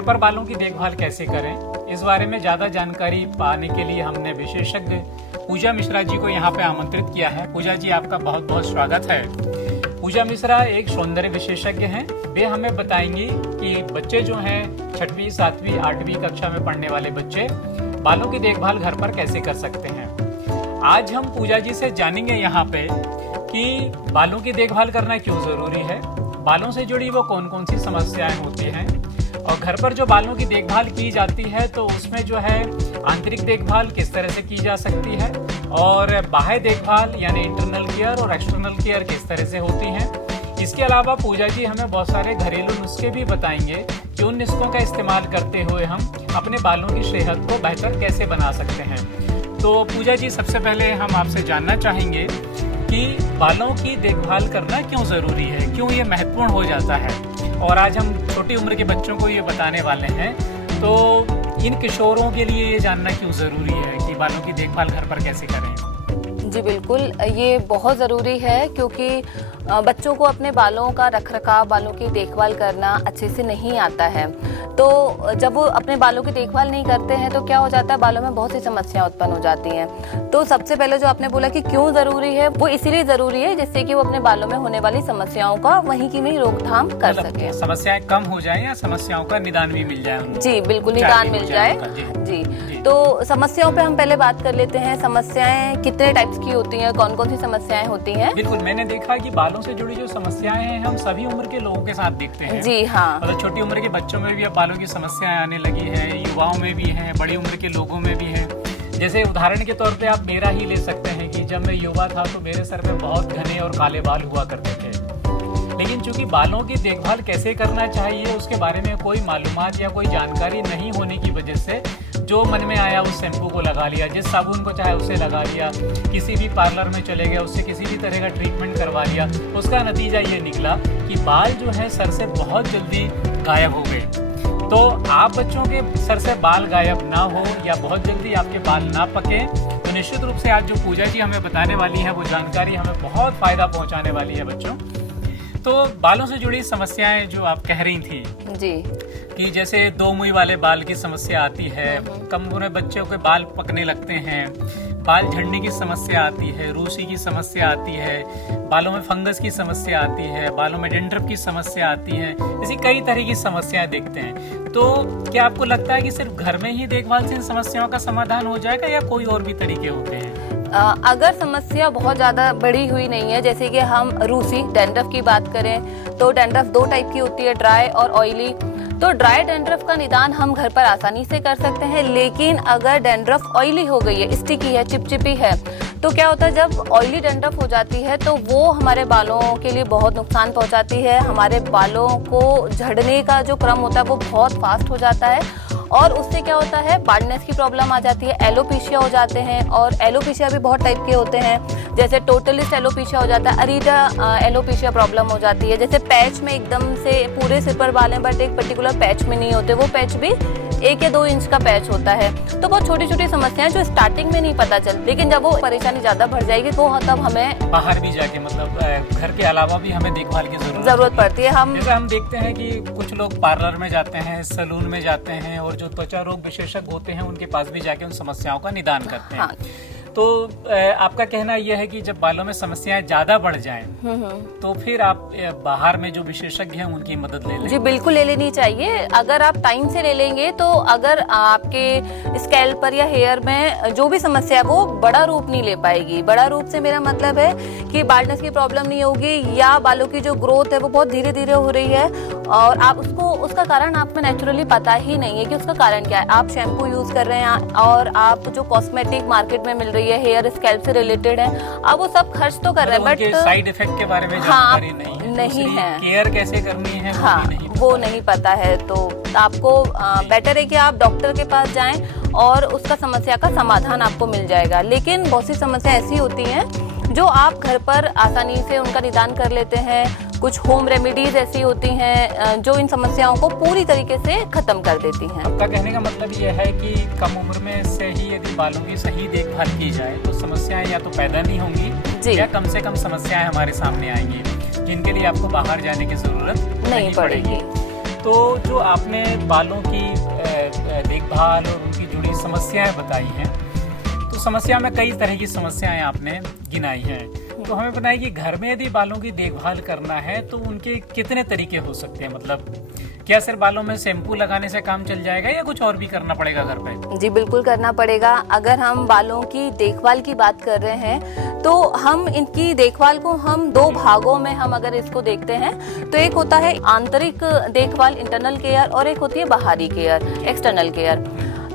घर पर बालों की देखभाल कैसे करें, इस बारे में ज़्यादा जानकारी पाने के लिए हमने विशेषज्ञ पूजा मिश्रा जी को यहाँ पे आमंत्रित किया है। पूजा जी, आपका बहुत बहुत स्वागत है। पूजा मिश्रा एक सौंदर्य विशेषज्ञ हैं। वे हमें बताएंगी कि बच्चे जो हैं 6वीं, 7वीं, 8वीं कक्षा में पढ़ने वाले बच्चे बालों की देखभाल घर पर कैसे कर सकते हैं। आज हम पूजा जी से जानेंगे यहाँ पे कि बालों की देखभाल करना क्यों ज़रूरी है, बालों से जुड़ी वो कौन कौन सी समस्याएं होती हैं, और घर पर जो बालों की देखभाल की जाती है तो उसमें जो है आंतरिक देखभाल किस तरह से की जा सकती है, और बाह्य देखभाल यानी इंटरनल केयर और एक्सटर्नल केयर किस तरह से होती हैं। इसके अलावा पूजा जी हमें बहुत सारे घरेलू नुस्खे भी बताएंगे कि उन नुस्खों का इस्तेमाल करते हुए हम अपने बालों की सेहत को बेहतर कैसे बना सकते हैं। तो पूजा जी, सबसे पहले हम आपसे जानना चाहेंगे कि बालों की देखभाल करना क्यों ज़रूरी है, क्यों ये महत्वपूर्ण हो जाता है। और आज हम छोटी उम्र के बच्चों को ये बताने वाले हैं, तो इन किशोरों के लिए ये जानना क्यों ज़रूरी है कि बालों की देखभाल घर पर कैसे करें। जी बिल्कुल, ये बहुत ज़रूरी है क्योंकि बच्चों को अपने बालों का रखरखाव, बालों की देखभाल करना अच्छे से नहीं आता है। तो जब वो अपने बालों की देखभाल नहीं करते हैं तो क्या हो जाता है, बालों में बहुत सी समस्याएं उत्पन्न हो जाती हैं। तो सबसे पहले जो आपने बोला कि क्यों ज़रूरी है, वो इसीलिए ज़रूरी है जिससे कि वो अपने बालों में होने वाली समस्याओं का वहीं की वहीं रोकथाम कर सके, समस्याएं कम हो जाए या समस्याओं का निदान भी मिल जाए। जी बिल्कुल, निदान मिल जाए। जी, तो समस्याओं पे हम पहले बात कर लेते हैं। समस्याएं कितने टाइप्स की होती हैं, कौन कौन सी समस्याएं होती हैं। बिल्कुल, मैंने देखा कि बालों से जुड़ी जो समस्याएं हैं हम सभी उम्र के लोगों के साथ देखते हैं। जी हाँ, मतलब छोटी उम्र के बच्चों में भी अब बालों की समस्याएं आने लगी है, युवाओं में भी है, बड़ी उम्र के लोगों में भी है। जैसे उदाहरण के तौर पे आप मेरा ही ले सकते हैं कि जब मैं युवा था तो मेरे सर पे बहुत घने और काले बाल हुआ करते थे, लेकिन चूंकि बालों की देखभाल कैसे करना चाहिए उसके बारे में कोई मालूमात या कोई जानकारी नहीं होने की वजह से जो मन में आया उस शैम्पू को लगा लिया, जिस साबुन को चाहे उसे लगा लिया, किसी भी पार्लर में चले गए, उससे किसी भी तरह का ट्रीटमेंट करवा लिया। उसका नतीजा ये निकला कि बाल जो है सर से बहुत जल्दी गायब हो गए। तो आप बच्चों के सर से बाल गायब ना हो या बहुत जल्दी आपके बाल ना पके, तो निश्चित रूप से आज जो पूजा जी हमें बताने वाली है वो जानकारी हमें बहुत फायदा पहुंचाने वाली है बच्चों। तो बालों से जुड़ी समस्याएं जो आप कह रही थी जी, कि जैसे दो मुई वाले बाल की समस्या आती है, कम उम्र बच्चों के बाल पकने लगते हैं, बाल झड़ने की समस्या आती है, रूसी की समस्या आती है, बालों में फंगस की समस्या आती है, बालों में डेंड्रफ की समस्या आती है, ऐसी कई तरह की समस्याएं देखते हैं। तो क्या आपको लगता है कि सिर्फ घर में ही देखभाल से इन समस्याओं का समाधान हो जाएगा या कोई और भी तरीके होते हैं? अगर समस्या बहुत ज़्यादा बड़ी हुई नहीं है, जैसे कि हम रूसी डैंड्रफ की बात करें तो डैंड्रफ 2 टाइप की होती है, ड्राई और ऑयली। तो ड्राई डैंड्रफ का निदान हम घर पर आसानी से कर सकते हैं, लेकिन अगर डैंड्रफ ऑयली हो गई है, स्टिकी है, चिपचिपी है, तो क्या होता है जब ऑयली डैंड्रफ हो जाती है तो वो हमारे बालों के लिए बहुत नुकसान पहुंचाती है। हमारे बालों को झड़ने का जो क्रम होता है वो बहुत फास्ट हो जाता है, और उससे क्या होता है, बाल्डनेस की प्रॉब्लम आ जाती है, एलोपेशिया हो जाते हैं। और एलोपेशिया भी बहुत टाइप के होते हैं, जैसे टोटलिस्ट एलोपेशिया हो जाता है, अरीडा एलोपेशिया प्रॉब्लम हो जाती है। जैसे पैच में एकदम से पूरे सिर पर बाल हैं बट एक पर्टिकुलर पैच में नहीं होते, वो पैच भी 1 या 2 इंच का पैच होता है। तो बहुत छोटी छोटी समस्याएं जो स्टार्टिंग में नहीं पता चलती, लेकिन जब वो परेशानी ज्यादा बढ़ जाएगी तो तब हमें बाहर भी जाके, मतलब घर के अलावा भी हमें देखभाल की जरूरत पड़ती है। जैसे हम देखते हैं कि कुछ लोग पार्लर में जाते हैं, सैलून में जाते हैं, और जो त्वचा रोग विशेषज्ञ होते हैं उनके पास भी जाके उन समस्याओं का निदान करते हैं। हाँ। तो आपका कहना यह है कि जब बालों में समस्याएं ज्यादा बढ़ जाएं, तो फिर आप बाहर में जो विशेषज्ञ हैं उनकी मदद ले लें। जी बिल्कुल, ले लेनी चाहिए। अगर आप टाइम से ले लेंगे तो अगर आपके स्कैल्प पर या हेयर में जो भी समस्या है वो बड़ा रूप नहीं ले पाएगी। बड़ा रूप से मेरा मतलब है कि बाल्डनेस की प्रॉब्लम नहीं होगी, या बालों की जो ग्रोथ है वो बहुत धीरे धीरे हो रही है और आप उसका कारण आपको नेचुरली पता ही नहीं है कि उसका कारण क्या है। आप शैम्पू यूज कर रहे हैं और आप जो कॉस्मेटिक मार्केट में मिल रही है हेयर स्कैल्प से रिलेटेड है, आप वो सब खर्च तो कर रहे हैं बट साइड इफेक्ट के बारे में जानकारी नहीं है, केयर कैसे करनी है वो नहीं पता है। तो आपको बेटर है कि आप डॉक्टर के पास जाएं और उसका समस्या का समाधान आपको मिल जाएगा। लेकिन बहुत सी समस्या ऐसी होती हैं जो आप घर पर आसानी से उनका निदान कर लेते हैं। कुछ होम रेमेडीज ऐसी होती हैं जो इन समस्याओं को पूरी तरीके से खत्म कर देती हैं। आपका कहने का मतलब ये है कि कम उम्र में से ही यदि बालों की सही देखभाल की जाए तो समस्याएं या तो पैदा नहीं होंगी या कम से कम समस्याएं हमारे सामने आएंगी, जिनके लिए आपको बाहर जाने की जरूरत नहीं पड़ेगी। तो जो आपने बालों की देखभाल और उनकी जुड़ी समस्याएं बताई हैं, तो समस्या में कई तरह की समस्याएं आपने गिनाई हैं। तो हमें बताइए कि घर में यदि बालों की देखभाल करना है तो उनके कितने तरीके हो सकते हैं? मतलब क्या सिर्फ बालों में शैम्पू लगाने से काम चल जाएगा या कुछ और भी करना पड़ेगा घर पे? जी बिल्कुल करना पड़ेगा। अगर हम बालों की देखभाल की बात कर रहे हैं तो हम इनकी देखभाल को हम दो भागों में हम अगर इसको देखते हैं तो एक होता है आंतरिक देखभाल, इंटरनल केयर, और एक होती है बाहरी केयर, एक्सटर्नल केयर।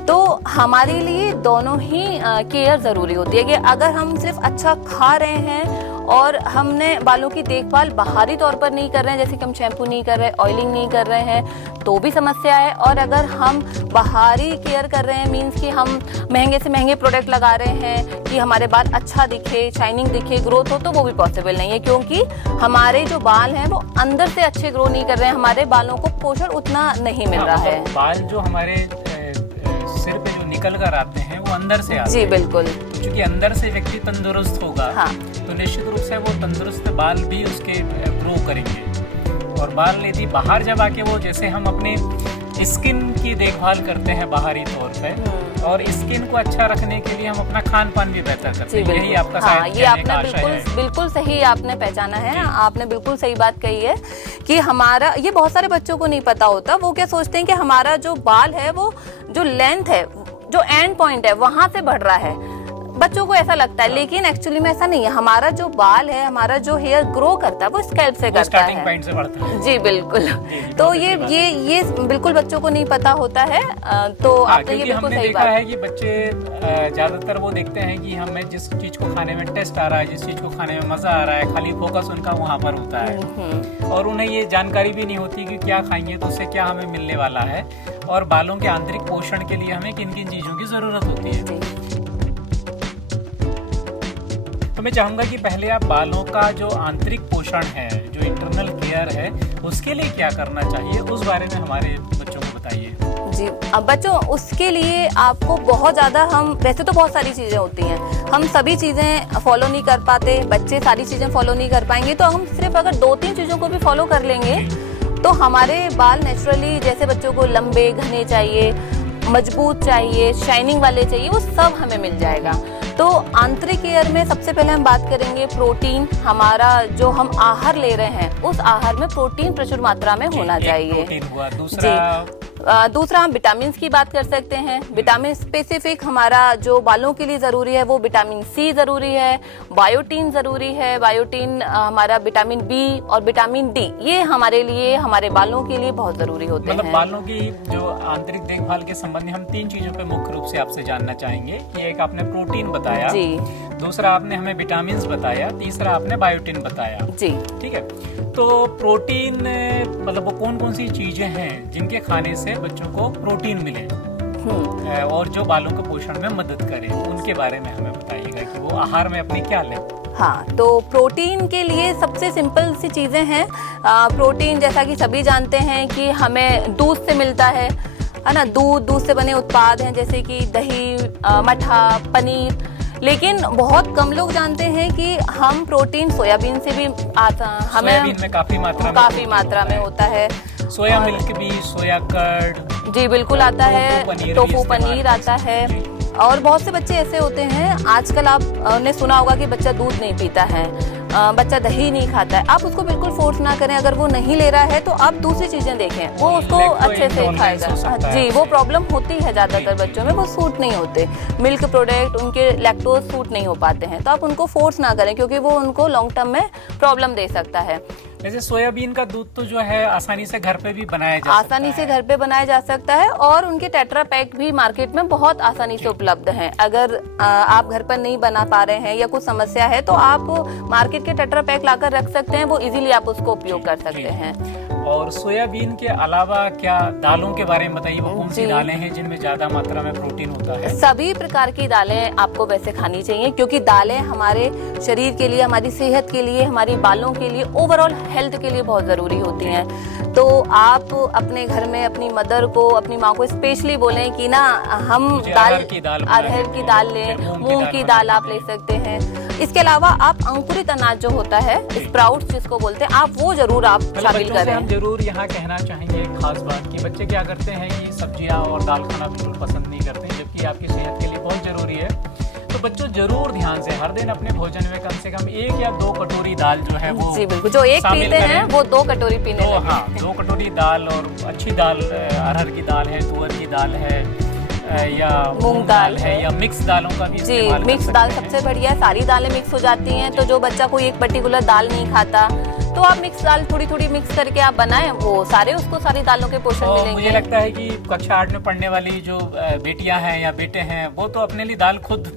तो हमारे लिए दोनों ही केयर ज़रूरी होती है कि अगर हम सिर्फ अच्छा खा रहे हैं और हमने बालों की देखभाल बाहरी तौर पर नहीं कर रहे हैं, जैसे कि हम शैम्पू नहीं कर रहे, ऑयलिंग नहीं कर रहे हैं, तो भी समस्या है। और अगर हम बाहरी केयर कर रहे हैं, मीन्स कि हम महंगे से महंगे प्रोडक्ट लगा रहे हैं कि हमारे बाल अच्छा दिखे, शाइनिंग दिखे, ग्रोथ हो, तो वो भी पॉसिबल नहीं है, क्योंकि हमारे जो बाल हैं वो अंदर से अच्छे ग्रो नहीं कर रहे हैं, हमारे बालों को पोषण उतना नहीं मिल रहा है। बाल जो हमारे सिर पे जो निकल कर आते हैं वो अंदर से आते हैं। जी बिल्कुल। क्योंकि अंदर से व्यक्ति तंदुरुस्त होगा, हाँ। तो निश्चित रूप से वो तंदुरुस्त बाल भी उसके ग्रो करेंगे। और बाल यदि बाहर जब आके वो, जैसे हम अपने स्किन की देखभाल करते हैं बाहरी तौर पे, और स्किन को अच्छा रखने के लिए हम अपना खान पान भी बेहतर करते हैं, यही आपका हाँ, ये आपने बिल्कुल बिल्कुल सही आपने पहचाना है। आपने बिल्कुल सही बात कही है कि हमारा, ये बहुत सारे बच्चों को नहीं पता होता। वो क्या सोचते हैं कि हमारा जो बाल है वो जो लेंथ है, जो एंड पॉइंट है, वहां से बढ़ रहा है, बच्चों को ऐसा लगता है, लेकिन एक्चुअली में ऐसा नहीं है। हमारा जो बाल है, हमारा जो हेयर ग्रो करता है वो स्कैल्प से करता है, स्टार्टिंग पॉइंट से बढ़ता है। जी बिल्कुल। तो ये बिल्कुल बच्चों को नहीं पता होता है। तो आपने ये बिल्कुल सही बात है कि बच्चे ज्यादातर वो देखते हैं कि हमें जिस चीज को खाने में टेस्ट आ रहा है, जिस चीज को खाने में मजा आ रहा है, खाली फोकस उनका वहाँ पर होता है, और उन्हें ये जानकारी भी नहीं होती कि क्या खाएंगे तो उससे क्या हमें मिलने वाला है, और बालों के आंतरिक पोषण के लिए हमें किन किन चीजों की जरूरत होती है। तो मैं चाहूंगा कि पहले आप बालों का जो आंतरिक पोषण है, जो इंटरनल केयर है, उसके लिए क्या करना चाहिए, उस बारे में हमारे बच्चों को बताइए। जी, अब बच्चों उसके लिए आपको बहुत ज़्यादा, हम वैसे तो बहुत सारी चीज़ें होती हैं, हम सभी चीज़ें फॉलो नहीं कर पाते, बच्चे सारी चीज़ें फॉलो नहीं कर पाएंगे, तो हम सिर्फ अगर 2-3 चीज़ों को भी फॉलो कर लेंगे तो हमारे बाल नेचुरली, जैसे बच्चों को लंबे घने चाहिए, मजबूत चाहिए, शाइनिंग वाले चाहिए, वो सब हमें मिल जाएगा। तो आंतरिक केयर में सबसे पहले हम बात करेंगे प्रोटीन। हमारा जो हम आहार ले रहे हैं उस आहार में प्रोटीन प्रचुर मात्रा में होना चाहिए। प्रोटीन हुआ। दूसरा हम विटामिन की बात कर सकते हैं। विटामिन स्पेसिफिक हमारा जो बालों के लिए जरूरी है वो विटामिन सी जरूरी है, बायोटीन जरूरी है। बायोटीन हमारा विटामिन बी और विटामिन डी, ये हमारे लिए, हमारे बालों के लिए बहुत जरूरी होते हैं। मतलब बालों की जो आंतरिक देखभाल के संबंध में हम 3 चीजों पे मुख्य रूप से आपसे जानना चाहेंगे कि एक आपने प्रोटीन बताया जी, दूसरा आपने हमें विटामिन बताया, तीसरा आपने बायोटीन बताया जी, ठीक है। तो प्रोटीन मतलब वो कौन कौन सी चीजें हैं जिनके खाने से बच्चों को प्रोटीन मिले और जो बालों के पोषण में मदद करे, उनके बारे में हमें बताइएगा कि वो आहार में अपनी क्या लें। हाँ, तो प्रोटीन के लिए सबसे सिंपल सी चीज़ें हैं। प्रोटीन जैसा कि सभी जानते हैं कि हमें दूध से मिलता है ना। दूध से बने उत्पाद हैं जैसे कि दही, मट्ठा, पनीर। लेकिन बहुत कम लोग जानते हैं कि हम प्रोटीन सोयाबीन से भी आता, हमें सोयाबीन में काफी मात्रा में होता है। सोया मिल्क भी, सोया कर्ड जी बिल्कुल आता है, टोफू पनीर आता है। और बहुत से बच्चे ऐसे होते हैं, आजकल आपने सुना होगा कि बच्चा दूध नहीं पीता है, बच्चा दही नहीं खाता है। आप उसको बिल्कुल फोर्स ना करें। अगर वो नहीं ले रहा है तो आप दूसरी चीजें देखें, वो उसको अच्छे से खाएगा। जी, वो प्रॉब्लम होती है ज्यादातर बच्चों में, वो सूट नहीं होते, मिल्क प्रोडक्ट उनके लैक्टोज सूट नहीं हो पाते हैं। तो आप उनको फोर्स ना करें क्योंकि वो उनको लॉन्ग टर्म में प्रॉब्लम दे सकता है। जैसे सोयाबीन का दूध तो जो है आसानी से घर पे भी बनाया जा सकता है और उनके टेट्रा पैक भी मार्केट में बहुत आसानी से उपलब्ध हैं। अगर आप घर पर नहीं बना पा रहे हैं या कुछ समस्या है तो आप मार्केट के टेट्रा पैक लाकर रख सकते हैं, वो इजीली आप उसको उपयोग कर सकते हैं। और सोयाबीन के अलावा क्या दालों के बारे में बताइए, वो कौन सी दालें हैं जिनमें ज्यादा मात्रा में प्रोटीन होता है? सभी प्रकार की दालें आपको वैसे खानी चाहिए क्योंकि दालें हमारे शरीर के लिए, हमारी सेहत के लिए, हमारी बालों के लिए, ओवरऑल हेल्थ के लिए बहुत जरूरी होती हैं। तो आप अपने घर में अपनी मदर को, अपनी माँ को स्पेशली बोलें कि ना हम अरहर की दाल लें, मूंग की दाल आप ले सकते हैं। इसके अलावा आप अंकुरित अनाज जो होता है, स्प्राउट्स जिसको बोलते हैं, आप वो जरूर आप शामिल बच्चों से करें। हम जरूर यहाँ कहना चाहेंगे एक खास बात कि बच्चे क्या करते हैं कि सब्जियाँ और दाल खाना बिल्कुल पसंद नहीं करते, जबकि आपकी सेहत के लिए बहुत जरूरी है। तो बच्चों जरूर ध्यान से हर दिन अपने भोजन में कम से कम 1 या 2 कटोरी दाल जो है वो जी बिल्कुल, जो एक शामिल पीते हैं करें। वो 2 कटोरी पीने तो लगे। हाँ, 2 कटोरी दाल, और अच्छी दाल अरहर की दाल है, तुअर की दाल है, या मूंग दाल है, या मिक्स दालों का भी जी, इस्तेमाल कर मिक्स सकते दाल हैं। सबसे बढ़िया है, सारी दालें मिक्स हो जाती हैं। तो जो बच्चा कोई एक पर्टिकुलर दाल नहीं खाता, तो आप मिक्स दाल थोड़ी थोड़ी मिक्स करके आप बनाएं, वो सारे उसको सारी दालों के पोषण और मिलेंगे। मुझे लगता है कि कक्षा 8 में पढ़ने वाली जो बेटियां हैं या बेटे हैं, वो तो अपने लिए दाल खुद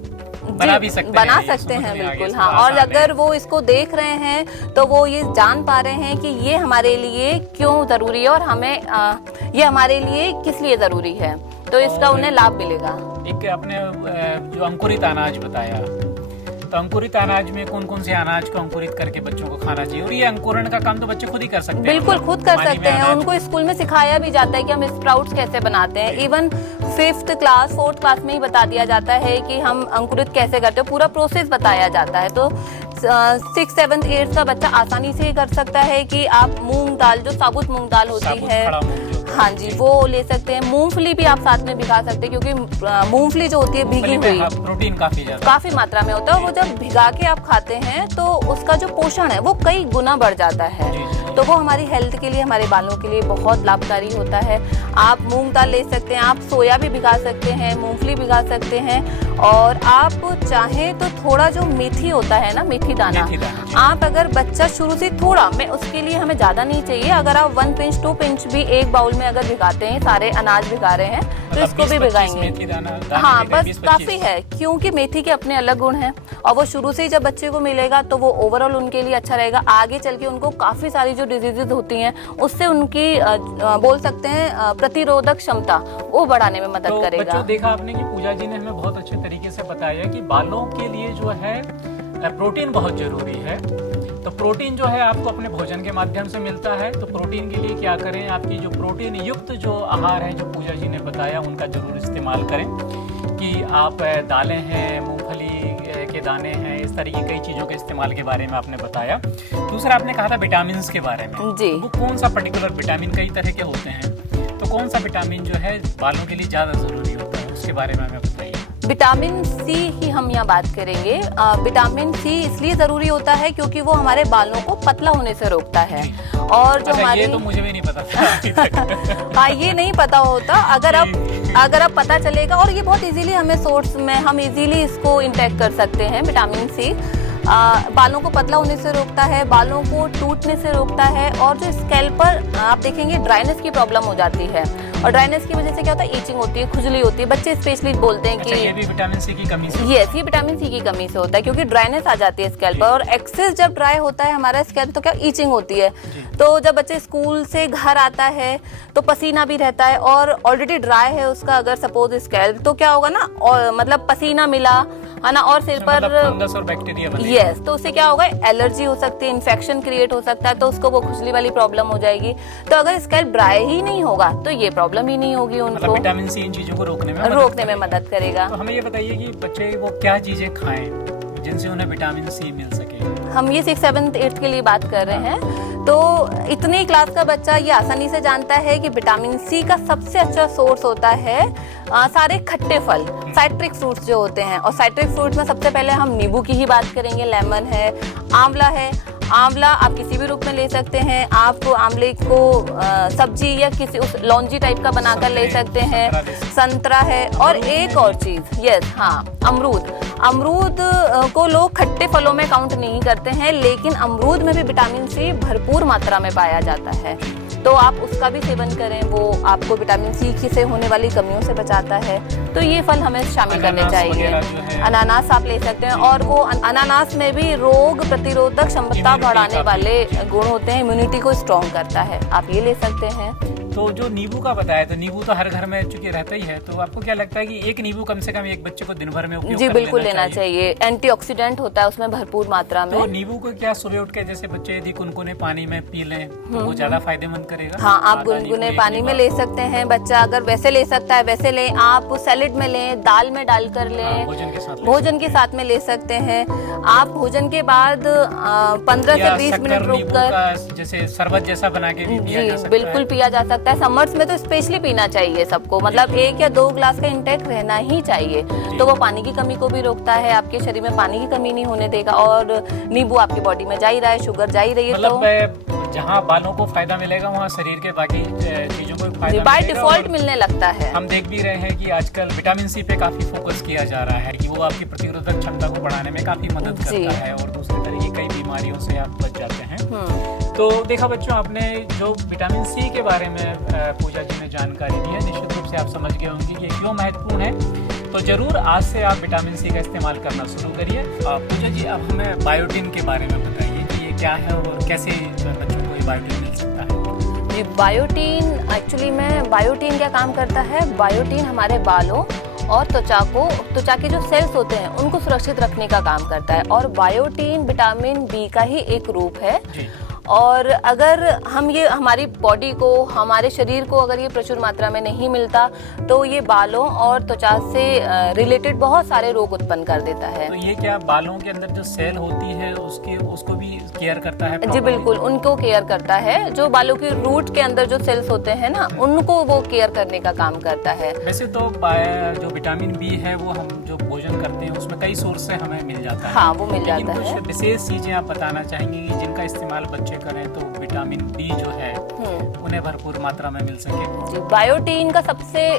बना भी सकते बना हैं। ये सकते समझ हैं में आ गया, बिल्कुल, इसको हाँ। और आसान है। अगर वो इसको देख रहे हैं तो वो ये जान पा रहे हैं कि ये हमारे लिए क्यों जरूरी है और हमें ये हमारे लिए किस लिए जरूरी है, तो इसका उन्हें लाभ मिलेगा। एक आपने जो अंकुरित अनाज बताया, तो अंकुरित अनाज में कौन कौन से अनाज को अंकुरित करके बच्चों को खाना चाहिए, और ये अंकुरण का काम तो बच्चे खुद ही कर सकते हैं। बिल्कुल खुद कर पानी में सकते हैं, अनाज उनको स्कूल में सिखाया भी जाता है कि हम स्प्राउट्स कैसे बनाते हैं। Even 5th class 4th class में ही बता दिया जाता है कि हम अंकुरित कैसे करते हैं, पूरा प्रोसेस बताया जाता है। तो 6th 7th 8th का बच्चा आसानी से ही कर सकता है कि आप मूंग दाल, जो साबुत मूंग दाल होती साबुत है, खड़ा मूंग जो हाँ जी, वो ले सकते हैं। मूंगफली भी आप साथ में भिगा सकते हैं, क्योंकि मूंगफली जो होती है भीगी मूंगफली में हुई प्रोटीन काफी ज्यादा काफी मात्रा में होता है, वो जब भिगा के आप खाते हैं तो उसका जो पोषण है वो कई गुना बढ़ जाता है। जी, जी। तो वो हमारी हेल्थ के लिए, हमारे बालों के लिए बहुत लाभकारी होता है। आप मूंग दाल ले सकते हैं, आप सोया भी भिगा सकते हैं, मूंगफली भिगा सकते हैं, और आप चाहें तो थोड़ा जो मेथी होता है ना, मेथी दाना, मेथी दाना, जी। आप अगर बच्चा शुरू से थोड़ा, मैं उसके लिए हमें ज्यादा नहीं चाहिए, अगर आप 1 पिंच 2 पिंच भी एक बाउल में अगर भिगाते हैं, सारे अनाज भिगा रहे हैं, तो इसको भी भिगाएंगे। हाँ बस काफी है, क्योंकि मेथी के अपने अलग गुण हैं, और वो शुरू से ही जब बच्चे को मिलेगा तो वो ओवरऑल उनके लिए अच्छा रहेगा। आगे चल के उनको काफी सारी जो डिजीजेज होती हैं उससे उनकी बोल सकते हैं प्रतिरोधक क्षमता वो बढ़ाने में मदद तो करेगा। बच्चों, देखा आपने कि पूजा जी ने हमें बहुत अच्छे तरीके से बताया कि बालों के लिए जो है प्रोटीन बहुत जरूरी है। तो प्रोटीन जो है आपको अपने भोजन के माध्यम से मिलता है। तो प्रोटीन के लिए क्या करें, आपकी जो प्रोटीन युक्त जो आहार है जो पूजा जी ने बताया, उनका जरूर इस्तेमाल करें। कि आप दालें हैं, मूंगफली के दाने हैं, इस तरीके कई चीज़ों के इस्तेमाल के बारे में आपने बताया। दूसरा आपने कहा था विटामिन के बारे में। जी। वो कौन सा पर्टिकुलर विटामिन, कई तरह के होते हैं, तो कौन सा विटामिन जो है बालों के लिए ज़्यादा ज़रूरी होता है, उसके बारे में हमें बताइए। विटामिन सी ही हम यहाँ बात करेंगे। विटामिन सी इसलिए जरूरी होता है क्योंकि वो हमारे बालों को पतला होने से रोकता है। और जो हमारे, ये तो मुझे भी नहीं पता था। हाँ ये नहीं पता होता, अगर आप पता चलेगा, और ये बहुत इजीली हमें सोर्स में हम इजीली इसको इंटेक कर सकते हैं। विटामिन सी बालों को पतला होने से रोकता है, बालों को टूटने से रोकता है, और जो स्कैल्प पर आप देखेंगे ड्राइनेस की प्रॉब्लम हो जाती है, और ड्राइनेस की वजह से क्या होता है, ईचिंग होती है, खुजली होती है। बच्चे स्पेशली बोलते हैं कि ये भी विटामिन सी की कमी से। यस, ये विटामिन सी की कमी से होता है, क्योंकि ड्राइनेस आ जाती है स्कैल्प पर, और एक्सेस जब ड्राई होता है हमारा स्कैल्प तो क्या ईचिंग होती है। तो जब बच्चे स्कूल से घर आता है तो पसीना भी रहता है, और ऑलरेडी ड्राई है उसका अगर सपोज स्कैल्प, तो क्या होगा ना, और मतलब पसीना मिला है ना, और सिर पर फंगस और बैक्टीरिया बनेगा। यस, तो उससे क्या होगा, एलर्जी हो सकती है, इन्फेक्शन क्रिएट हो सकता है, तो उसको वो खुजली वाली प्रॉब्लम हो जाएगी। तो अगर स्कैल्प ड्राई ही नहीं होगा तो ये प्रॉब्लम ही नहीं होगी मतलब उनको, विटामिन सी इन चीजों को रोकने में मदद करेगा। तो हमें ये बताइए कि बच्चे वो क्या चीजें खाएं जिनसे उन्हें विटामिन सी मिल सके। हम ये 6th 7th 8th के लिए बात कर रहे हैं। तो इतनी क्लास का बच्चा ये आसानी से जानता है कि विटामिन सी का सबसे अच्छा सोर्स होता है सारे खट्टे फल, साइट्रिक फ्रूट्स जो होते हैं। और साइट्रिक फ्रूट्स में सबसे पहले हम नींबू की ही बात करेंगे, लेमन है, आंवला है। आंवला आप किसी भी रूप में ले सकते हैं, आप आंवले को सब्जी या किसी उस लौंजी टाइप का बनाकर ले सकते हैं। संतरा है, और एक और चीज, यस हाँ, अमरूद। अमरूद को लोग खट्टे फलों में काउंट नहीं करते हैं, लेकिन अमरूद में भी विटामिन सी भरपूर मात्रा में पाया जाता है, तो आप उसका भी सेवन करें, वो आपको विटामिन सी से होने वाली कमियों से बचाता है। तो ये फल हमें शामिल करने चाहिए। अनानास आप ले सकते हैं, और वो अनानास में भी रोग प्रतिरोधक क्षमता बढ़ाने वाले गुण होते हैं, इम्यूनिटी को स्ट्रॉन्ग करता है, आप ये ले सकते हैं। तो जो नींबू का बताया, तो नींबू तो हर घर में चूंकि रहता ही है, तो आपको क्या लगता है कि एक नींबू कम से कम एक बच्चे को दिन भर में उपयोग जी कर बिल्कुल लेना चाहिए। एंटीऑक्सीडेंट होता है उसमें भरपूर मात्रा में। तो नींबू को क्या सुबह उठ के जैसे बच्चे यदि गुनगुने पानी में पी लें तो वो ज्यादा फायदेमंद करेगा? हाँ, आप गुनगुने पानी में ले सकते हैं। बच्चा अगर वैसे ले सकता है वैसे लें, आप सैलेड में लें, दाल में डालकर लें, भोजन के साथ में ले सकते हैं। आप भोजन के बाद 15 से 20 मिनट रुककर जैसे शरबत जैसा बना के भी पिया जा सकता है। बिल्कुल पिया जा सकता है। समर्स में तो स्पेशली पीना चाहिए सबको, मतलब 1 या 2 ग्लास का इंटेक रहना ही चाहिए। तो वो पानी की कमी को भी रोकता है, आपके शरीर में पानी की कमी नहीं होने देगा, और नींबू आपकी बॉडी में जा ही रहा है, शुगर जा ही रही है। मतलब जहाँ बालों को फायदा मिलेगा वहाँ शरीर के बाकी चीजों को भी फायदा बाय डिफॉल्ट मिलने लगता है। हम देख भी रहे हैं कि आजकल विटामिन सी पे काफी फोकस किया जा रहा है कि वो आपकी प्रतिरोधक क्षमता को बढ़ाने में काफी मदद करता है और दूसरे तरह की कई बीमारियों से आप बच जाते हैं। तो देखा बच्चों, आपने जो विटामिन सी के बारे में पूजा जी ने जानकारी दी है, निश्चित रूप से आप समझ गए होंगे कि ये क्यों महत्वपूर्ण है। तो जरूर आज से आप विटामिन सी का इस्तेमाल करना शुरू करिए। पूजा जी, अब हमें बायोटिन के बारे में बताइए कि ये क्या है और कैसे बच्चों को ये बायोटिन मिल सकता है? जी, बायोटिन एक्चुअली में बायोटिन क्या काम करता है? बायोटिन हमारे बालों और त्वचा के जो सेल्स होते हैं उनको सुरक्षित रखने का काम करता है, और बायोटिन विटामिन बी का ही एक रूप है। और अगर हम ये हमारी बॉडी को, हमारे शरीर को अगर ये प्रचुर मात्रा में नहीं मिलता तो ये बालों और त्वचा से रिलेटेड बहुत सारे रोग उत्पन्न कर देता है। तो ये क्या बालों के अंदर जो सेल होती है उसको भी केयर करता है? जी बिल्कुल, उनको केयर करता है। जो बालों की रूट के अंदर जो सेल्स होते हैं ना, उनको वो केयर करने का काम करता है। वैसे तो जो विटामिन बी है वो हम जो भोजन करते हैं उसमें कई सोर्स से हमें मिल जाता है। हाँ, वो मिल जाता है। कुछ विशेष चीजें आप बताना चाहेंगे कि जिनका इस्तेमाल बच्चे करें तो विटामिन बी जो है उन्हें भरपूर मात्रा में मिल सके? जी, बायोटिन का सबसे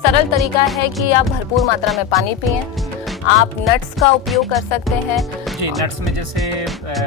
सरल तरीका है कि आप भरपूर मात्रा में पानी पिएं। आप नट्स का उपयोग कर सकते हैं। जी, नट्स में जैसे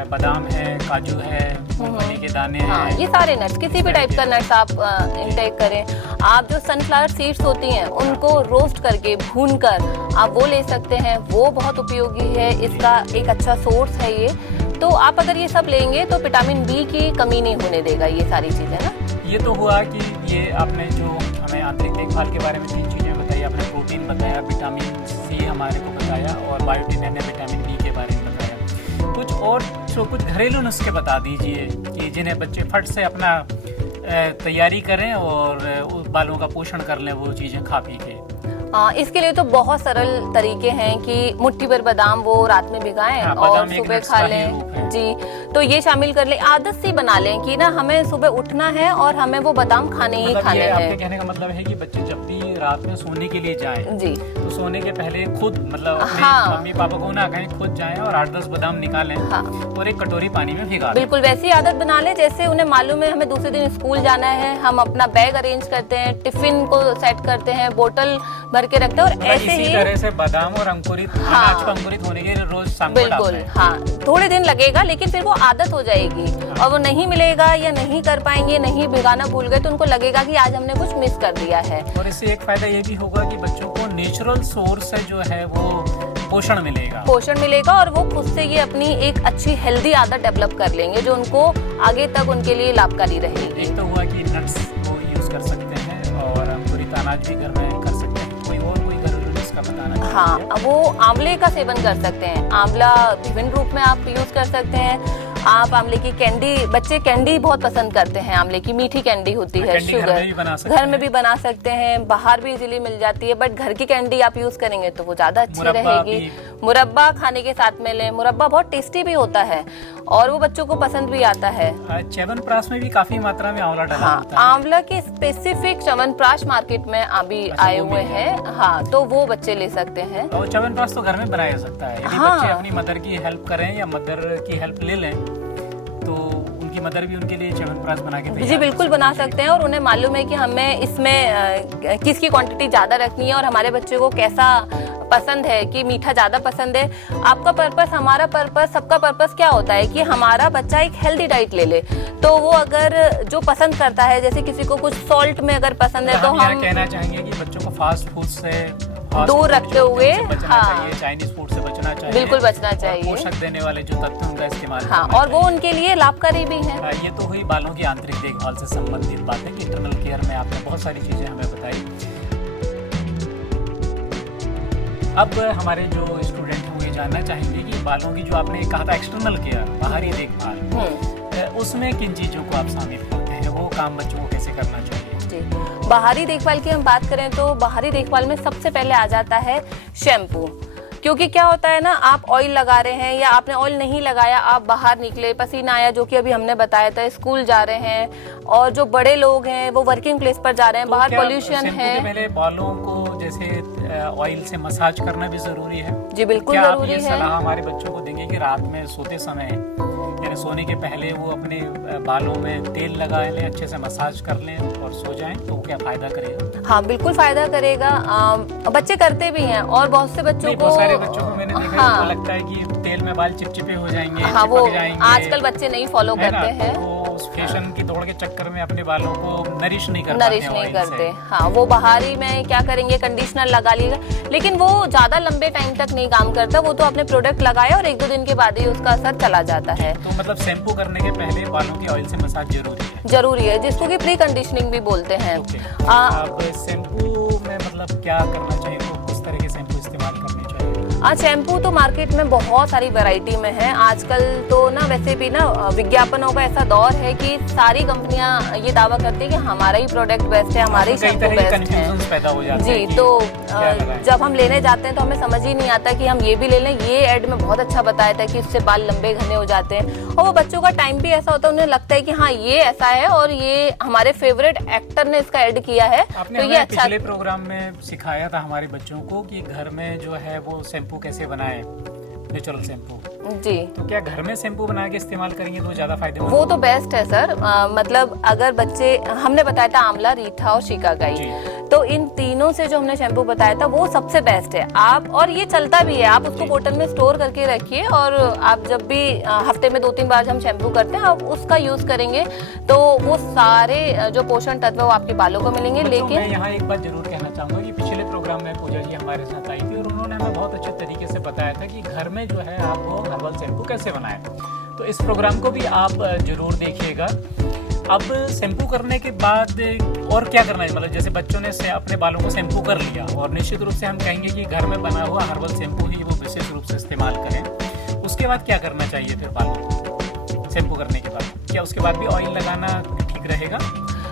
बादाम है, काजू है, मूंगफली के दाने हैं, ये सारे नट्स, किसी भी टाइप का नट्स आप इंटेक करें। आप जो सनफ्लावर सीड्स होती हैं उनको रोस्ट करके, भूनकर आप वो ले सकते हैं, वो बहुत उपयोगी है, इसका एक अच्छा सोर्स है ये। तो आप अगर ये सब लेंगे तो विटामिन बी की कमी नहीं होने देगा ये सारी चीजें ना। ये तो हुआ कि ये आपने जो हमें आंतरिक देखभाल के बारे में 3 चीजें बताई। आपने प्रोटीन बताया, विटामिन सी हमारे को बताया, और बायोटिन यानी विटामिन बी के बारे में बताया। कुछ और कुछ घरेलू नुस्खे बता दीजिए कि जिन्हें बच्चे फट से अपना तैयारी करें और बालों का पोषण कर लें वो चीजें खा पी के। इसके लिए तो बहुत सरल तरीके हैं कि मुट्ठी भर बादाम वो रात में भिगाएं और सुबह खा लें। जी, तो ये शामिल कर लें, आदत सी बना लें कि ना हमें सुबह उठना है और हमें वो बादाम खाने ही खाने हैं। आपके कहने का मतलब है कि बच्चे जब भी रात में सोने के लिए जाएं, जी, तो सोने के पहले खुद मतलब मम्मी पापा को ना कहें, खुद जाएं और 8-10 बादाम निकालें और एक कटोरी पानी में भिगा दें। बिल्कुल वैसी आदत बना लें जैसे उन्हें मालूम है हमें दूसरे दिन स्कूल जाना है। हम अपना बैग अरेंज करते हैं, टिफिन को सेट करते हैं, बोतल भर के रखते हैं, और ऐसे ही तरह से बादाम और अंकुरित अनाज को अंकुरित होने के लिए रोज शाम को बिल्कुल, हाँ, थोड़े दिन लगेगा लेकिन फिर वो आदत हो जाएगी। और वो नहीं मिलेगा या नहीं कर पाएंगे, नहीं भिगाना भूल गए, तो उनको लगेगा कि आज हमने कुछ मिस कर दिया है। और इससे एक फायदा ये भी होगा कि बच्चों को नेचुरल सोर्स से जो है वो पोषण मिलेगा और वो खुद से ये अपनी एक अच्छी हेल्दी आदत डेवलप कर लेंगे जो उनको आगे तक उनके लिए लाभकारी रहेगी। एक तो हुआ कि नट्स को यूज कर सकते हैं और अंकुरित अनाज भी घर में कर सकते हैं। कोई घरेलू नुस्खा बताना? हाँ, वो आंवले का सेवन कर सकते हैं। आंवला विभिन्न रूप में आप यूज कर सकते हैं। आप आंवले की कैंडी, बच्चे कैंडी बहुत पसंद करते हैं, आंवले की मीठी कैंडी होती है, शुगर, घर में भी बना सकते हैं, बाहर भी इजीली मिल जाती है, बट घर की कैंडी आप यूज करेंगे तो वो ज्यादा अच्छी रहेगी। मुरब्बा खाने के साथ में लें, मुरब्बा बहुत टेस्टी भी होता है और वो बच्चों को पसंद भी आता है। च्यवनप्राश में भी काफी मात्रा में आंवला डाला होता है। आंवला के स्पेसिफिक च्यवनप्राश मार्केट में अभी आए हुए हैं। हाँ, तो वो बच्चे ले सकते हैं। और च्यवनप्राश तो घर में बनाया जा सकता है। यदि बच्चे अपनी मदर की हेल्प करें या मदर की हेल्प ले लें तो उनकी मदर भी उनके लिए च्यवनप्राश बना के जी बिल्कुल बना सकते हैं। और उन्हें मालूम है कि हमें इसमें किसकी क्वांटिटी ज्यादा रखनी है और हमारे बच्चे को कैसा पसंद है, कि मीठा ज्यादा पसंद है। आपका पर्पस, हमारा पर्पस, सबका पर्पस क्या होता है कि हमारा बच्चा एक हेल्दी डाइट ले ले। तो वो अगर जो पसंद करता है, जैसे किसी को कुछ सॉल्ट में अगर पसंद है तो हम कहना चाहेंगे कि बच्चों को फास्ट फूड से fast दूर food रखते जो होते हुए, हैं, उनसे बचना हाँ। चाहिए, चाइनीज फूड से बचना चाहिए, बिल्कुल बचना और चाहिए। पोषक देने वाले जो तत्व हैं, उनका इस्तेमाल हाँ, करना और वो चाहिए। उनके लिए लाभकारी भी है। ये तो हुई बालों की आंतरिक देखभाल से संबंधित बातें कि इंटरनल केयर में आपने बहुत सारी चीजें हमें बताई। अब हमारे जो स्टूडेंट हैं वो ये जानना चाहेंगे कि बालों की जो आपने कहा था एक्सटर्नल केयर, बाहरी देखभाल, उसमें किन चीजों को आप शामिल करते हैं, वो काम बच्चों को कैसे करना चाहिए? जी, बाहरी देखभाल की हम बात करें तो बाहरी देखभाल में सबसे पहले आ जाता है शैम्पू। क्योंकि क्या होता है ना, आप ऑयल लगा रहे हैं या आपने ऑयल नहीं लगाया, आप बाहर निकले, पसीना आया, जो कि अभी हमने बताया था, स्कूल जा रहे हैं, और जो बड़े लोग हैं वो वर्किंग प्लेस पर जा रहे हैं, तो बाहर क्या पोल्यूशन शैम्पू है। के पहले बालों को जैसे ऑयल से मसाज करना भी जरूरी है? जी बिल्कुल क्या आप जरूरी ये है। सलाह हमारे बच्चों को देंगे कि रात में सोते समय यानी सोने के पहले वो अपने बालों में तेल लगा लें, अच्छे से मसाज कर लें और सो जाएं, तो क्या फायदा करेगा? हाँ बिल्कुल फायदा करेगा। बच्चे करते भी हैं, और बहुत से बच्चों को, बहुत सारे बच्चों को मैंने देखा है, हाँ, उनको लगता है कि तेल में बाल चिपचिपे हो जाएंगे, हाँ, वो चिपक जाएंगे। आजकल बच्चे नहीं फॉलो है ना? करते हैं, तो वो उस फैशन की दौड़ के चक्कर में अपने बालों को नरिश नहीं नरिश नहीं करते। हाँ, वो बाहरी में क्या करेंगे, कंडीशनर लगा लिएगा, लेकिन वो ज्यादा लंबे टाइम तक नहीं काम करता। वो तो अपने प्रोडक्ट लगाए और 1-2 दिन के बाद ही उसका असर चला जाता है। तो मतलब शैम्पू करने के पहले बालों की ऑयल से मसाज जरूरी है, जिसको कि प्री कंडीशनिंग भी बोलते हैं। अब शैम्पू में मतलब क्या करना चाहिए, तो किस तरह के शैम्पू इस्तेमाल करने चाहिए? आज शैम्पू तो मार्केट में बहुत सारी वैरायटी में है आजकल। तो ना वैसे भी ना विज्ञापनों का ऐसा दौर है कि सारी कंपनियां ये दावा करती है कि हमारा ही प्रोडक्ट बेस्ट है, हमारे ही शैम्पू बेस्ट है। पैदा हो जाते जी, हैं तो जब हम लेने जाते हैं तो हमें समझ ही नहीं आता कि हम ये भी ले लें। ये ऐड में बहुत अच्छा बताया था कि इससे बाल लंबे घने हो जाते हैं, और वो बच्चों का टाइम भी ऐसा होता है, उन्हें लगता है कि हाँ ये ऐसा है और ये हमारे फेवरेट एक्टर ने इसका ऐड किया है, आपने तो ये अच्छा। पिछले प्रोग्राम में सिखाया था हमारे बच्चों को कि घर में जो है वो शैम्पू कैसे बनाएं, नेचुरल शैम्पू। जी, तो क्या घर में शैम्पू बना के इस्तेमाल करेंगे तो ज्यादा फायदेमंद? वो तो बेस्ट है सर। मतलब अगर बच्चे, हमने बताया था आंवला, रीठा और शिकाकाई, तो इन तीनों से जो हमने शैम्पू बताया था वो सबसे बेस्ट है। आप, और ये चलता भी है, आप उसको बोतल में स्टोर करके रखिए, और आप जब भी हफ्ते में 2-3 बार हम शैम्पू करते हैं, आप उसका यूज करेंगे तो वो सारे जो पोषण तत्व वो आपके बालों को मिलेंगे। लेकिन मैं यहाँ एक बात जरूर कहना चाहूंगा कि पिछले प्रोग्राम में पूजा जी हमारे साथ आई थी और उन्होंने हमें बहुत अच्छे तरीके से बताया था कि घर में जो है आप वो हर्बल शैम्पू कैसे बनाएं। तो इस प्रोग्राम को भी आप जरूर देखिएगा। अब शैम्पू करने के बाद और क्या करना है, मतलब जैसे बच्चों ने से अपने बालों को शैम्पू कर लिया, और निश्चित रूप से हम कहेंगे कि घर में बना हुआ हर्बल शैम्पू ही वो विशेष रूप से इस्तेमाल करें। उसके बाद क्या करना चाहिए फिर बालों को शैम्पू करने के बाद? क्या उसके बाद भी ऑयल लगाना ठीक रहेगा?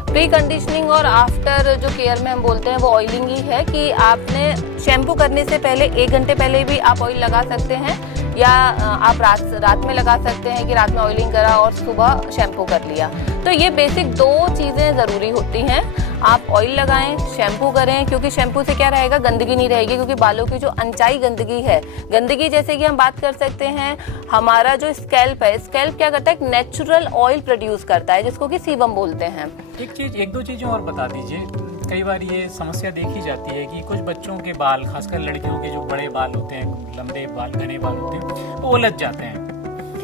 प्री कंडीशनिंग और आफ्टर जो केयर में हम बोलते हैं वो ऑयलिंग ही है, कि आपने शैम्पू करने से पहले 1 घंटे पहले भी आप ऑयल लगा सकते हैं, या आप रात में लगा सकते हैं कि रात में ऑयलिंग करा और सुबह शैम्पू कर लिया। तो ये बेसिक 2 चीज़ें ज़रूरी होती हैं। आप ऑयल लगाएं, शैम्पू करें, क्योंकि शैम्पू से क्या रहेगा, गंदगी नहीं रहेगी, क्योंकि बालों की जो अनचाही गंदगी है, गंदगी जैसे कि हम बात कर सकते हैं, हमारा जो स्कैल्प है, स्कैल्प क्या करता है, एक नेचुरल ऑयल प्रोड्यूस करता है जिसको कि सीबम बोलते हैं। एक दो चीज़ें और बता दीजिए। कई बार ये समस्या देखी जाती है कि कुछ बच्चों के बाल, खासकर लड़कियों के जो बड़े बाल होते हैं, लंबे बाल, घने बाल होते हैं, वो उलझ जाते हैं।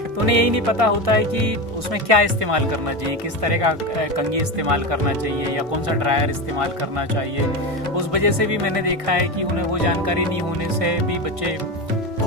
तो उन्हें यही नहीं पता होता है कि उसमें क्या इस्तेमाल करना चाहिए, किस तरह का कंघी इस्तेमाल करना चाहिए, या कौन सा ड्रायर इस्तेमाल करना चाहिए। उस वजह से भी मैंने देखा है कि उन्हें वो जानकारी नहीं होने से भी बच्चे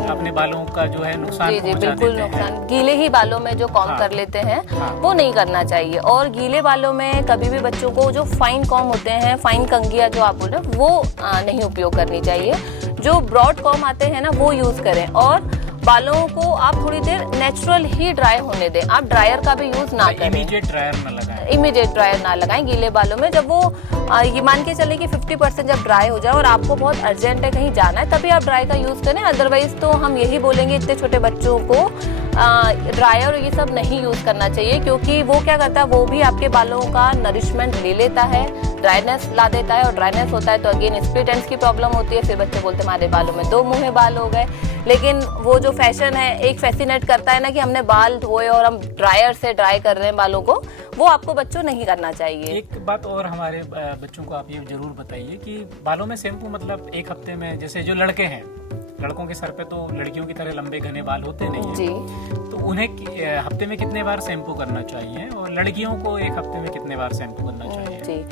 अपने बालों का जो है नुकसान जी पहुंचा बिल्कुल देते हैं। नुकसान। गीले ही बालों में जो कॉम कर लेते हैं वो नहीं करना चाहिए, और गीले बालों में कभी भी बच्चों को जो फाइन कॉम होते हैं, फाइन कंघिया जो आप बोल रहे हैं, वो नहीं उपयोग करनी चाहिए। जो ब्रॉड कॉम आते हैं ना वो यूज करें, और बालों को आप थोड़ी देर नेचुरल ही ड्राई होने दें। आप ड्रायर का भी यूज ना करें, इमीडिएट ड्रायर ना लगाएं। इमीडिएट ड्रायर ना लगाएं गीले बालों में। जब वो ये मान के चले कि 50% जब ड्राई हो जाए और आपको बहुत अर्जेंट है, कहीं जाना है, तभी आप ड्राई का यूज करें। अदरवाइज तो हम यही बोलेंगे इतने छोटे बच्चों को ड्रायर और ये सब नहीं यूज करना चाहिए, क्योंकि वो क्या करता है, वो भी आपके बालों का नरिशमेंट ले लेता है, ड्राइनेस ला देता है, और ड्राइनेस होता है तो अगेन स्प्लिट एंड्स की प्रॉब्लम होती है। फिर बच्चे बोलते हैं हमारे बालों में 2 मुँहे बाल हो गए। लेकिन वो जो फैशन है, एक फैसिनेट करता है ना कि हमने बाल धोए और हम ड्रायर से ड्राई कर रहे हैं बालों को, वो आपको बच्चों नहीं करना चाहिए। एक बात और हमारे बच्चों को आप ये जरूर बताइए कि बालों में शैम्पू मतलब 1 हफ्ते में, जैसे जो लड़के हैं लड़कों के सर पे तो लड़कियों की तरह लंबे घने बाल होते नहीं जी हैं, तो उन्हें हफ्ते में कितने बार शैम्पू करना चाहिए और लड़कियों को एक हफ्ते में कितने बार शैम्पू करना चाहिए? जी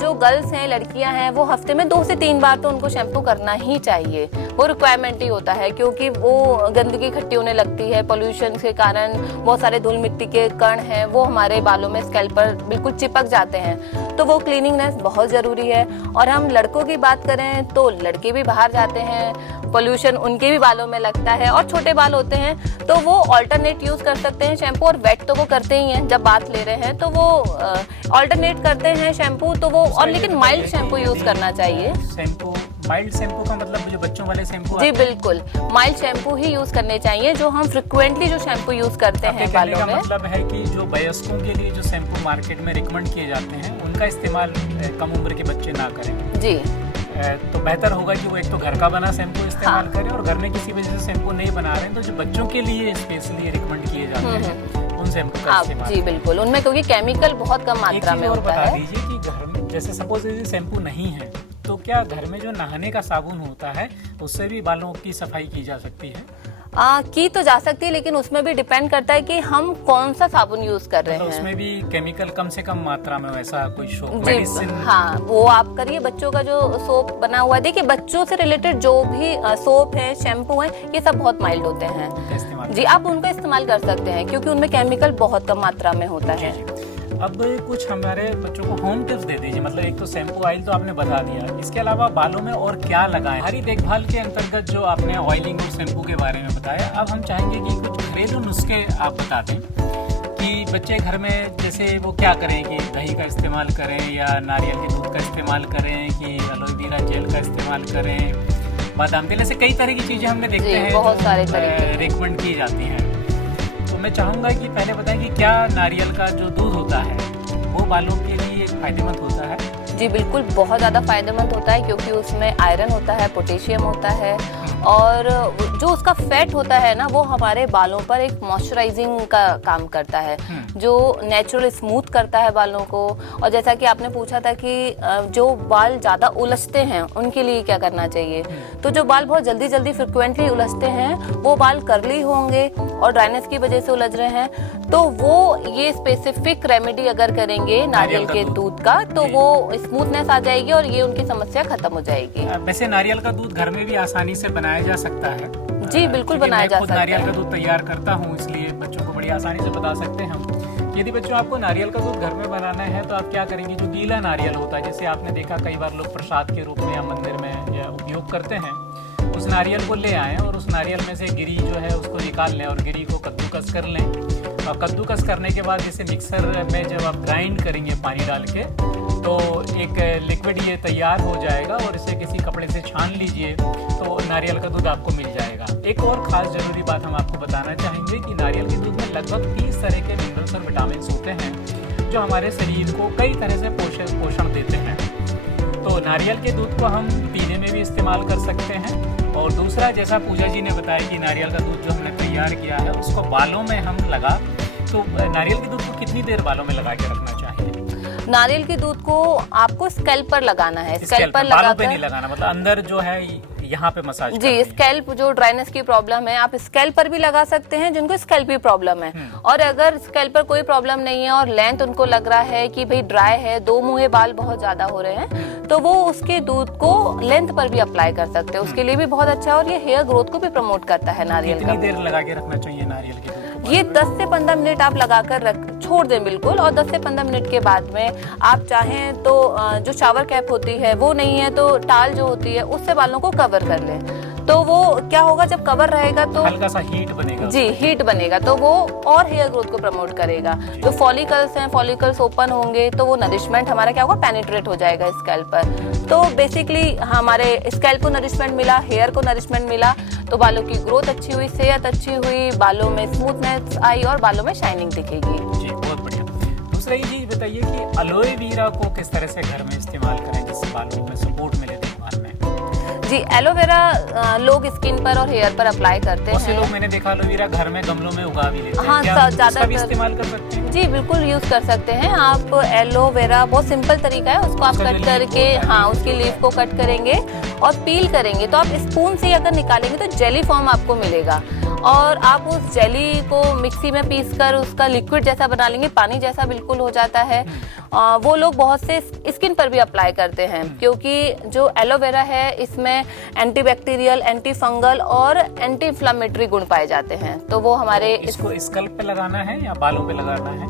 जो गर्ल्स हैं, लड़कियां हैं, वो हफ्ते में 2 से 3 बार तो उनको शैम्पू करना ही चाहिए। वो रिक्वायरमेंट ही होता है, क्योंकि वो गंदगी इकट्ठी होने लगती है पोल्यूशन के कारण। बहुत सारे धूल मिट्टी के कण हैं वो हमारे बालों में, स्कैल्प पर बिल्कुल चिपक जाते हैं, तो वो क्लीनिंगनेस बहुत ज़रूरी है। और हम लड़कों की बात करें तो लड़के भी बाहर जाते हैं, पोल्यूशन उनके भी बालों में लगता है, और छोटे बाल होते हैं तो वो ऑल्टरनेट यूज़ कर सकते हैं शैम्पू, और वेट तो वो करते ही हैं। जब बात ले रहे हैं तो वो ऑल्टरनेट करते हैं शैम्पू, तो वो और लेकिन माइल्ड शैम्पू यूज़ करना चाहिए। शैम्पू, माइल्ड शैम्पू का मतलब जो बच्चों वाले शैम्पू? जी बिल्कुल, माइल्ड शैम्पू ही यूज करने चाहिए, जो हम फ्रिक्वेंटली जो शैम्पू यूज करते हैं बालों में। मतलब है कि जो वयस्कों के लिए जो शैम्पू मार्केट में रिकमेंड किए जाते हैं उनका इस्तेमाल कम उम्र के बच्चे ना करें। जी तो बेहतर होगा कि वो एक तो घर का बना शैम्पू इस्तेमाल करें, और घर में किसी वजह से शैम्पू नहीं बना रहे हैं तो जो बच्चों के लिए स्पेशली रिकमेंड किए जाते हैं उन शैम्पू का इस्तेमाल। जी बिल्कुल, उनमें क्योंकि केमिकल बहुत कम मात्रा में होता है। बता दीजिए कि घर में जैसे सपोज यदि शैम्पू नहीं है तो क्या घर में जो नहाने का साबुन होता है उससे भी बालों की सफाई की जा सकती है? की तो जा सकती है, लेकिन उसमें भी डिपेंड करता है कि हम कौन सा साबुन यूज कर रहे हैं। उसमें भी केमिकल कम से कम मात्रा में, वैसा कोई जी हाँ, वो आप करिए। बच्चों का जो सोप बना हुआ है, देखिए बच्चों से रिलेटेड जो भी सोप है, शैम्पू है, ये सब बहुत माइल्ड होते हैं। जी, आप उनका इस्तेमाल कर सकते हैं क्योंकि उनमें केमिकल बहुत कम मात्रा में होता है। अब कुछ हमारे बच्चों को होम टिप्स दे दीजिए, मतलब एक तो शैम्पू ऑयल तो आपने बता दिया, इसके अलावा बालों में और क्या लगाएं? हमारी देखभाल के अंतर्गत जो आपने ऑयलिंग और शैम्पू के बारे में बताया, अब हम चाहेंगे कि कुछ घरेलू नुस्खे आप बता दें कि बच्चे घर में जैसे वो क्या करें, कि दही का इस्तेमाल करें या नारियल के दूध का इस्तेमाल करें कि एलोवेरा जेल का इस्तेमाल करें, बादाम तेल, ऐसे कई तरह की चीज़ें हमने देखते हैं बहुत सारे तरीके रिकमेंड की जाती हैं। तो मैं चाहूँगा कि पहले बताएं कि क्या नारियल का जो दूध होता है वो बालों के लिए फायदेमंद होता है? जी बिल्कुल, बहुत ज़्यादा फायदेमंद होता है, क्योंकि उसमें आयरन होता है, पोटेशियम होता है, और जो उसका फैट होता है ना, वो हमारे बालों पर एक मॉइस्चराइजिंग का काम करता है, जो नेचुरल स्मूथ करता है बालों को। और जैसा कि आपने पूछा था कि जो बाल ज़्यादा उलझते हैं उनके लिए क्या करना चाहिए, तो जो बाल बहुत जल्दी जल्दी फ्रिक्वेंटली उलझते हैं, वो बाल कर्ली होंगे और ड्राइनेस की वजह से उलझ रहे हैं, तो वो ये स्पेसिफिक रेमेडी अगर करेंगे नारियल के दूध का, तो वो स्मूथनेस आ जाएगी और ये उनकी समस्या खत्म हो जाएगी। वैसे नारियल का दूध घर में भी आसानी से बनाया जा सकता है? जी बिल्कुल, बनाया जा सकता है। नारियल का दूध तैयार करता हूँ, इसलिए बच्चों को बड़ी आसानी से बता सकते हैं हम। यदि बच्चों आपको नारियल का दूध घर में बनाना है तो आप क्या करेंगे, जो गीला नारियल होता है, जैसे आपने देखा कई बार लोग प्रसाद के रूप में या मंदिर में या उपयोग करते हैं, उस नारियल को ले आएं और उस नारियल में से गिरी जो है उसको निकाल लें और गिरी को कद्दूकस कर लें। और कद्दूकस करने के बाद जैसे मिक्सर में जब आप ग्राइंड करेंगे पानी डाल के, तो एक लिक्विड ये तैयार हो जाएगा और इसे किसी कपड़े से छान लीजिए तो नारियल का दूध आपको मिल जाएगा। एक और ख़ास ज़रूरी बात हम आपको बताना चाहेंगे कि नारियल के दूध में लगभग 30 तरह के मिनरल्स और विटामिन होते हैं जो हमारे शरीर को कई तरह से पोषण देते हैं। तो नारियल के दूध को हम पीने में भी इस्तेमाल कर सकते हैं। और दूसरा, जैसा पूजा जी ने बताया कि नारियल का दूध जो हमने तैयार किया है उसको बालों में हम लगा, तो नारियल के दूध को कितनी देर बालों में लगा के रखना चाहिए? नारियल के दूध को आपको स्कैल्प पर लगाना है, स्कैल्प पर बालों पे नहीं लगाना, मतलब अंदर जो है यहाँ पे मसाज जी। स्कैल्प जो ड्राइनेस की प्रॉब्लम है, आप स्कैल्प पर भी लगा सकते हैं जिनको स्कैल्प की प्रॉब्लम है। और अगर स्कैल्प पर कोई प्रॉब्लम नहीं है और लेंथ उनको लग रहा है कि भाई ड्राई है, 2 मुँहे बाल बहुत ज्यादा हो रहे हैं, तो वो उसके दूध को लेंथ पर भी अप्लाई कर सकते हैं, उसके लिए भी बहुत अच्छा है। और ये हेयर ग्रोथ को भी प्रमोट करता है नारियल का। कितनी देर लगा के रखना चाहिए नारियल के दूध को? ये 10 से 15 मिनट आप लगाकर छोड़ दें बिल्कुल, और 10 से 15 मिनट के बाद में आप चाहें तो जो शावर कैप होती है वो नहीं है तो टाल जो होती है उससे बालों को कवर कर लें, तो वो क्या होगा, जब कवर रहेगा तो हल्का सा हीट बनेगा। जी, हीट बनेगा, तो वो और हेयर ग्रोथ को प्रमोट करेगा। जो फॉलिकल्स हैं, फॉलिकल्स ओपन होंगे तो वो नरिशमेंट हमारा क्या होगा, पेनिट्रेट हो जाएगा स्कैल्प पर। तो बेसिकली हमारे स्कैल्प को नरिशमेंट मिला, हेयर को नरिशमेंट मिला, तो बालों की ग्रोथ अच्छी हुई, सेहत अच्छी हुई, बालों में स्मूथनेस आई और बालों में शाइनिंग दिखेगी। जी, बहुत बढ़िया। दूसरा ये चीज बताइए कि एलोए वीरा को किस तरह से घर में इस्तेमाल करें जिससे बालों में सपोर्ट मिले देखभाल में? जी, एलोवेरा लोग स्किन पर और हेयर पर अप्लाई करते हैं। लोग मैंने देखा एलोवेरा घर में गमलों में उगा भी लेते हैं। हाँ, क्या ज़्यादातर भी इस्तेमाल कर सकते हैं? जी बिल्कुल यूज कर सकते हैं आप। एलोवेरा बहुत सिंपल तरीका है, उसको आप उसका जो कट leaf करके, होता है। हाँ उसकी लीफ को कट करेंगे और पील करेंगे तो आप स्पून से अगर निकालेंगे तो जेली फॉर्म आपको मिलेगा। और आप उस जेली को मिक्सी में पीस कर उसका लिक्विड जैसा बना लेंगे, पानी जैसा बिल्कुल हो जाता है। वो लोग बहुत से स्किन पर भी अप्लाई करते हैं क्योंकि जो एलोवेरा है इसमें एंटीबैक्टीरियल, एंटी फंगल और एंटी इन्फ्लामेटरी गुण पाए जाते हैं। तो वो हमारे इसको स्कल्प पे लगाना है या बालों पे लगाना है?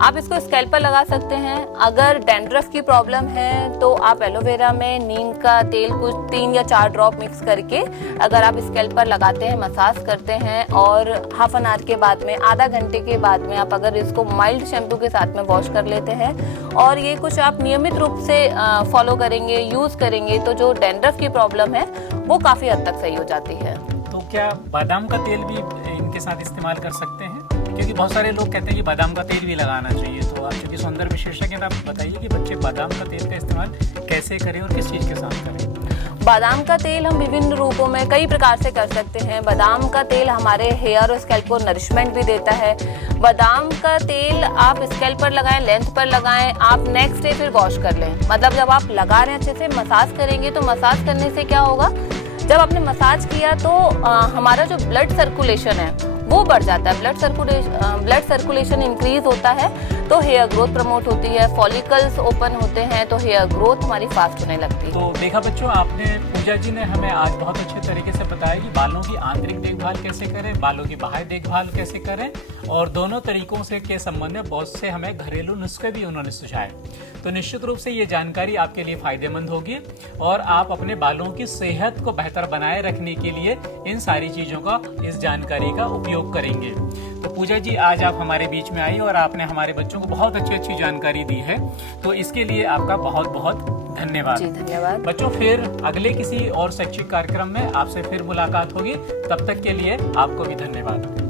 आप इसको स्कैल्प पर लगा सकते हैं। अगर डैंड्रफ की प्रॉब्लम है तो आप एलोवेरा में नीम का तेल कुछ 3 या 4 ड्रॉप मिक्स करके अगर आप स्कैल्प पर लगाते हैं, मसाज करते हैं और हाफ एन आवर के बाद में, आधा घंटे के बाद में आप अगर इसको माइल्ड शैम्पू के साथ में वॉश कर लेते हैं और ये कुछ आप नियमित रूप से फॉलो करेंगे, यूज करेंगे तो जो डैंड्रफ की प्रॉब्लम है वो काफी हद तक सही हो जाती है। तो क्या बादाम का तेल भी इनके साथ इस्तेमाल कर सकते हैं? क्योंकि बहुत सारे लोग कहते हैं कि बादाम का तेल भी लगाना चाहिए। तो आप चूंकि सौंदर्य विशेषज्ञ हैं, आप बताइए कि बच्चे बादाम का तेल का इस्तेमाल कैसे करें और किस चीज़ के साथ करें? बादाम का तेल हम विभिन्न रूपों में कई प्रकार से कर सकते हैं। बादाम का तेल हमारे हेयर और स्कैल्प को नरिशमेंट भी देता है। बादाम का तेल आप स्कैल्प पर लगाएं, लेंथ पर लगाएं, आप नेक्स्ट डे फिर वॉश कर लें। मतलब जब आप लगा रहे हैं अच्छे से मसाज करेंगे तो मसाज करने से क्या होगा, जब आपने मसाज किया तो हमारा जो ब्लड सर्कुलेशन है वो बढ़ जाता है। ब्लड सर्कुलेशन इंक्रीज होता है तो हेयर ग्रोथ प्रमोट होती है, फॉलिकल्स ओपन होते हैं तो हेयर ग्रोथ हमारी फास्ट होने लगती है। तो देखा बच्चों, आपने पूजा जी ने हमें आज बहुत अच्छे तरीके से बताया कि बालों की आंतरिक देखभाल कैसे करें, बालों की बाह्य देखभाल कैसे करें और दोनों तरीकों से के संबंध में बहुत से हमें घरेलू नुस्खे भी उन्होंने सुझाए। तो निश्चित रूप से ये जानकारी आपके लिए फायदेमंद होगी और आप अपने बालों की सेहत को बेहतर बनाए रखने के लिए इन सारी चीजों का, इस जानकारी का उपयोग करेंगे। तो पूजा जी, आज आप हमारे बीच में आई और आपने हमारे बच्चों को बहुत अच्छी जानकारी दी है, तो इसके लिए आपका बहुत बहुत धन्यवाद। जी धन्यवाद बच्चों, फिर अगले किसी और शैक्षिक कार्यक्रम में आपसे फिर मुलाकात होगी। तब तक के लिए आपको भी धन्यवाद।